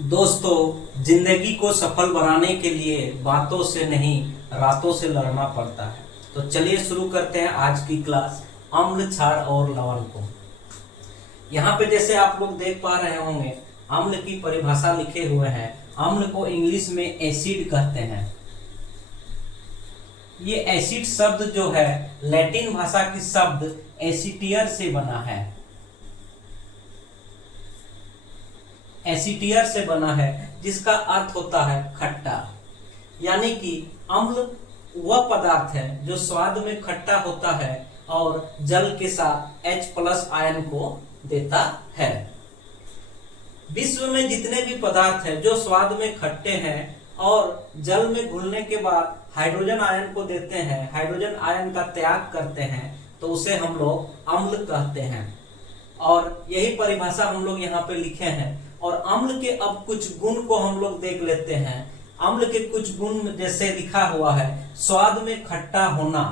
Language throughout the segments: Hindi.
दोस्तों, जिंदगी को सफल बनाने के लिए बातों से नहीं रातों से लड़ना पड़ता है। तो चलिए शुरू करते हैं आज की क्लास अम्ल, क्षार और लवण को। यहाँ पे जैसे आप लोग देख पा रहे होंगे, अम्ल की परिभाषा लिखे हुए हैं। अम्ल को इंग्लिश में एसिड कहते हैं। ये एसिड शब्द जो है लैटिन भाषा की शब्द एसिटियर से बना है। एसिटियर से बना है जिसका अर्थ होता है खट्टा। यानी कि अम्ल वह पदार्थ है जो स्वाद में खट्टा होता है और जल के साथ H+ आयन को देता है। विश्व में जितने भी पदार्थ हैं जो स्वाद में खट्टे हैं और जल में घुलने के बाद हाइड्रोजन आयन को देते हैं, हाइड्रोजन आयन का त्याग करते हैं, तो उसे हम लोग अम्ल कहते हैं। और यही परिभाषा हम लोग यहाँ पे लिखे हैं। और अम्ल के अब कुछ गुण को हम लोग देख लेते हैं। अम्ल के कुछ गुण जैसे लिखा हुआ है, स्वाद में खट्टा होना।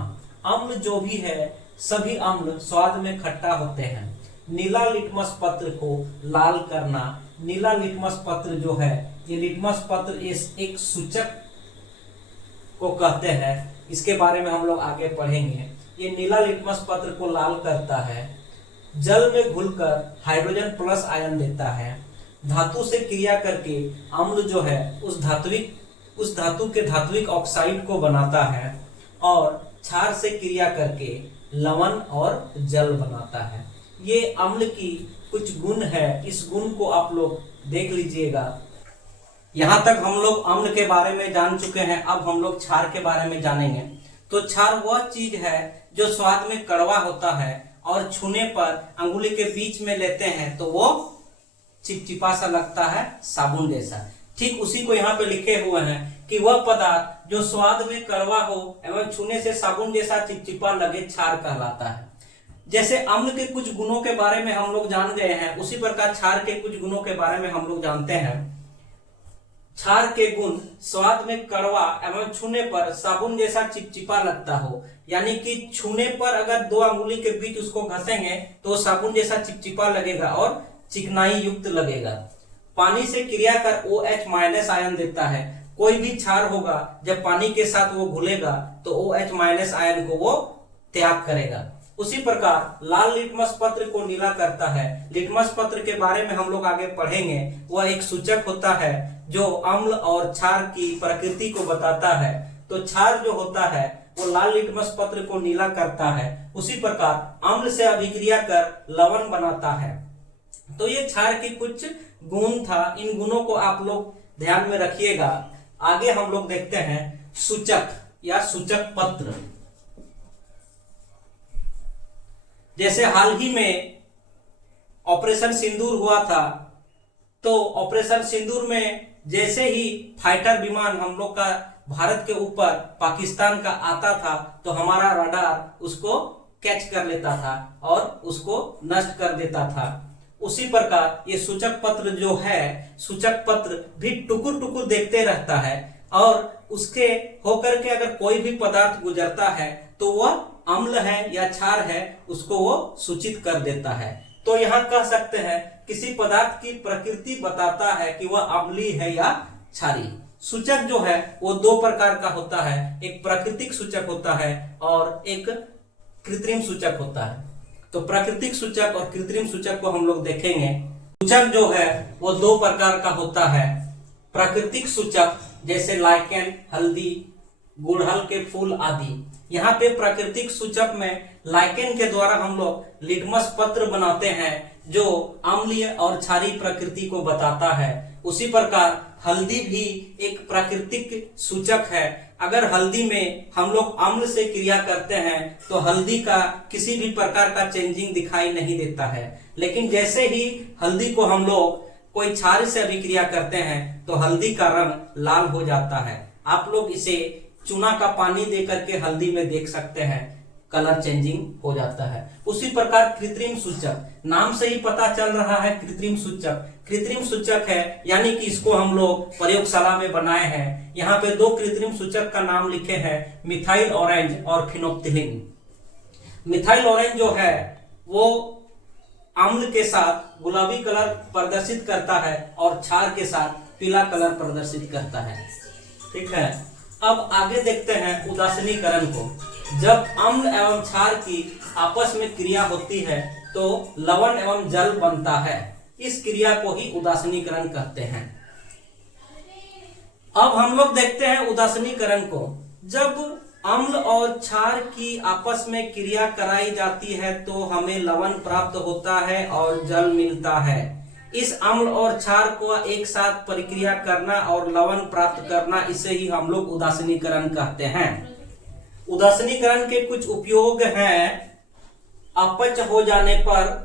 अम्ल जो भी है सभी अम्ल स्वाद में खट्टा होते हैं। नीला लिटमस पत्र को लाल करना। नीला लिटमस पत्र जो है, ये लिटमस पत्र इस एक सूचक को कहते हैं। इसके बारे में हम लोग आगे पढ़ेंगे। ये नीला लिटमस पत्र को लाल करता है, जल में घुलकर हाइड्रोजन+ आयन देता है, धातु से क्रिया करके अम्ल जो है उस धातु के धात्विक ऑक्साइड को बनाता है और क्षार से क्रिया करके लवण और जल बनाता है। ये अम्ल की कुछ गुण है। इस गुण को आप लोग देख लीजिएगा। यहाँ तक हम लोग अम्ल के बारे में जान चुके हैं। अब हम लोग क्षार के बारे में जानेंगे। तो क्षार वह चीज है जो स्वाद में कड़वा होता है और छूने पर अंगुली के बीच में लेते हैं तो वो चिपचिपा सा लगता है, साबुन जैसा। ठीक उसी को यहाँ पे लिखे हुए हैं कि वह पदार्थ जो स्वाद में कड़वा हो एवं छूने से साबुन जैसा चिपचिपा लगे, क्षार कहलाता है। जैसे अम्ल के कुछ गुणों के बारे में हम लोग जान गए हैं, उसी प्रकार क्षार के कुछ गुणों के बारे में हम लोग जानते हैं। क्षार के गुण स्वाद में कड़वा एवं छूने पर साबुन जैसा चिपचिपा लगता हो। यानी कि छूने पर अगर दो अंगुली के बीच उसको घसेंगे तो साबुन जैसा चिपचिपा लगेगा और चिकनाई युक्त लगेगा। पानी से क्रिया कर OH- आयन देता है। कोई भी क्षार होगा जब पानी के साथ वो घुलेगा तो OH- आयन को वो त्याग करेगा। उसी प्रकार लाल लिटमस पत्र को नीला करता है। लिटमस पत्र के बारे में हम लोग आगे पढ़ेंगे। वह एक सूचक होता है जो अम्ल और क्षार की प्रकृति को बताता है। तो क्षार जो होता है वो लाल लिटमस पत्र को नीला करता है। उसी प्रकार अम्ल से अभिक्रिया कर लवण बनाता है। तो ये क्षार के कुछ गुण था। इन गुणों को आप लोग ध्यान में रखिएगा। आगे हम लोग देखते हैं सूचक या सूचक पत्र। जैसे हाल ही में ऑपरेशन सिंदूर हुआ था, तो ऑपरेशन सिंदूर में जैसे ही फाइटर विमान हम लोग का भारत के ऊपर पाकिस्तान का आता था तो हमारा रडार उसको कैच कर लेता था और उसको नष्ट कर देता था। उसी प्रकार ये सूचक पत्र जो है, सूचक पत्र भी टुकुर टुकुर देखते रहता है और उसके होकर के अगर कोई भी पदार्थ गुजरता है तो वह अम्ल है या क्षार है, उसको वो सूचित कर देता है। तो यहाँ कह सकते हैं किसी पदार्थ की प्रकृति बताता है कि वह अम्लीय है या क्षारीय। सूचक जो है वो दो प्रकार का होता है, एक प्राकृतिक सूचक होता है और एक कृत्रिम सूचक होता है। तो प्राकृतिक सूचक और कृत्रिम सूचक को हम लोग देखेंगे। सूचक जो है वो दो प्रकार का होता है। प्राकृतिक सूचक जैसे लाइकेन, हल्दी, गुड़हल के फूल आदि। यहाँ पे प्राकृतिक सूचक में लाइकेन के द्वारा हम लोग लिटमस पत्र बनाते हैं जो अम्लीय और क्षारीय प्रकृति को बताता है। उसी प्रकार हल्दी भी एक प्राकृतिक सूचक है। अगर हल्दी में हम लोग अम्ल से क्रिया करते हैं तो हल्दी का किसी भी प्रकार का चेंजिंग दिखाई नहीं देता है। लेकिन जैसे ही हल्दी को हम लोग कोई क्षार से अभिक्रिया करते हैं तो हल्दी का रंग लाल हो जाता है। आप लोग इसे चूना का पानी दे करके हल्दी में देख सकते हैं, कलर चेंजिंग हो जाता है। उसी प्रकार कृत्रिम सूचक, नाम से ही पता चल रहा है कृत्रिम सूचक। कृत्रिम सूचक है यानी कि इसको हम लोग प्रयोगशाला में बनाए हैं। यहाँ पे दो कृत्रिम सूचक का नाम लिखे हैं, मिथाइल ऑरेंज और फिनोप्थिलीन। मिथाइल ऑरेंज जो है वो अम्ल के साथ गुलाबी कलर प्रदर्शित करता है और क्षार के साथ पीला कलर प्रदर्शित करता है। ठीक है, अब आगे देखते हैं उदासीनीकरण को। जब अम्ल एवं क्षार की आपस में क्रिया होती है तो लवण एवं जल बनता है। इस क्रिया को ही उदासीनीकरण कहते हैं। अब हम लोग देखते हैं उदासीनीकरण को। जब अम्ल और क्षार की आपस में क्रिया कराई जाती है तो हमें लवण प्राप्त होता है और जल मिलता है। इस अम्ल और क्षार को एक साथ प्रक्रिया करना और लवण प्राप्त करना, इसे ही हम लोग उदासीनीकरण कहते हैं। उदासीनीकरण के कुछ उपयोग हैं। अपच हो जाने पर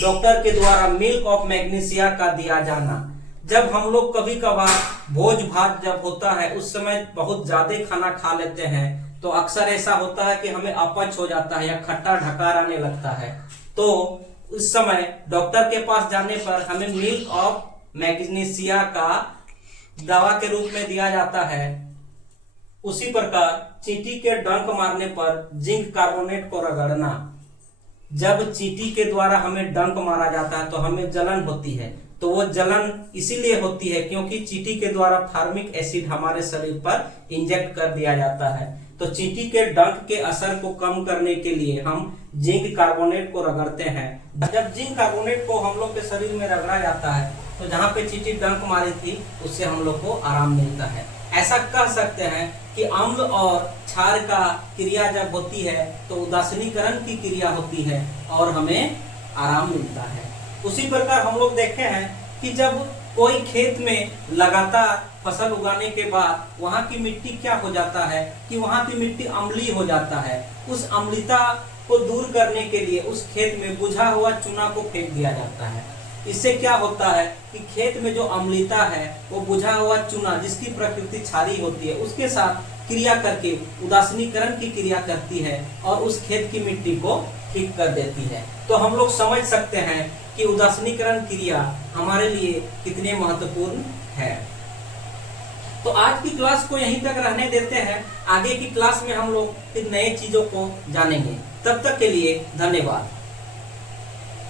डॉक्टर के द्वारा मिल्क ऑफ मैग्नीशिया का दिया जाना। जब हम लोग कभी कभार भोज भात जब होता है उस समय बहुत ज्यादा खाना खा लेते हैं तो अक्सर ऐसा होता है कि हमें अपच हो जाता है या खट्टा ढकार आने लगता है। तो उस समय डॉक्टर के पास जाने पर हमें मिल्क ऑफ मैग्नीशिया का दवा के रूप में दिया जाता है। उसी प्रकार चींटी के डंक मारने पर जिंक कार्बोनेट को रगड़ना। जब चींटी के द्वारा हमें डंक मारा जाता है तो हमें जलन होती है, तो वो जलन इसीलिए होती है क्योंकि चींटी के द्वारा फार्मिक एसिड हमारे शरीर पर इंजेक्ट कर दिया जाता है। तो चींटी के डंक के असर को कम करने के लिए हम जिंक कार्बोनेट को रगड़ते हैं। जब जिंक कार्बोनेट को हम लोग के शरीर में रगड़ा जाता है तो जहाँ पे चींटी डंक मारी थी उससे हम लोग को आराम मिलता है। ऐसा कह सकते हैं कि अम्ल और क्षार का क्रिया जब होती है तो उदासीनीकरण की क्रिया होती है और हमें आराम मिलता है। उसी प्रकार हम लोग देखे हैं कि जब कोई खेत में लगातार फसल उगाने के बाद वहां की मिट्टी क्या हो जाता है कि वहां की मिट्टी अम्लीय हो जाता है। उस अम्लता को दूर करने के लिए उस खेत में बुझा हुआ चूना को फेंक दिया जाता है। इससे क्या होता है कि खेत में जो अम्लता है वो बुझा हुआ चूना, जिसकी प्रकृति क्षारीय होती है, उसके साथ क्रिया करके उदासीनीकरण की क्रिया करती है और उस खेत की मिट्टी को ठीक कर देती है। तो हम लोग समझ सकते हैं कि उदासीनीकरण क्रिया हमारे लिए कितने महत्वपूर्ण है। तो आज की क्लास को यहीं तक रहने देते हैं। आगे की क्लास में हम लोग फिर नए चीजों को जानेंगे। तब तक के लिए धन्यवाद।